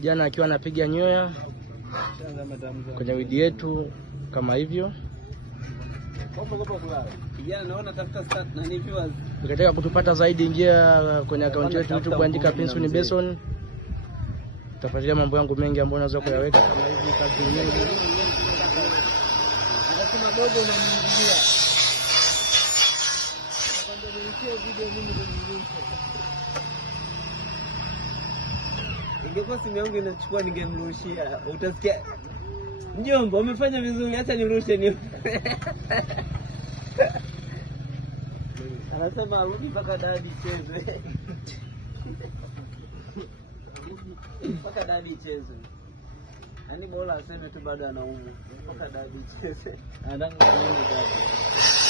kijana akiwa anapiga nyoya kwenye widi yetu kama hivyo. Kijana naona tafuta nani viewers. Ukitaka kutupata zaidi ingia kwenye account yetu YouTube, andika Pinson Benson. Utafuatilia mambo yangu mengi ambayo unaweza kuyaweka kama hivi kazi nyingi. Anasema dogo unamwingilia. Atakwambia video mimi ndio. Ingekuwa simu yangu inachukua ningemrushia. Utasikia mjomba umefanya vizuri, acha nirushe ni. Anasema arudi mpaka dadi cheze. Mpaka dadi cheze. Yaani bora aseme tu bado anaumwa. Mpaka dadi cheze. Anataka nini dadi?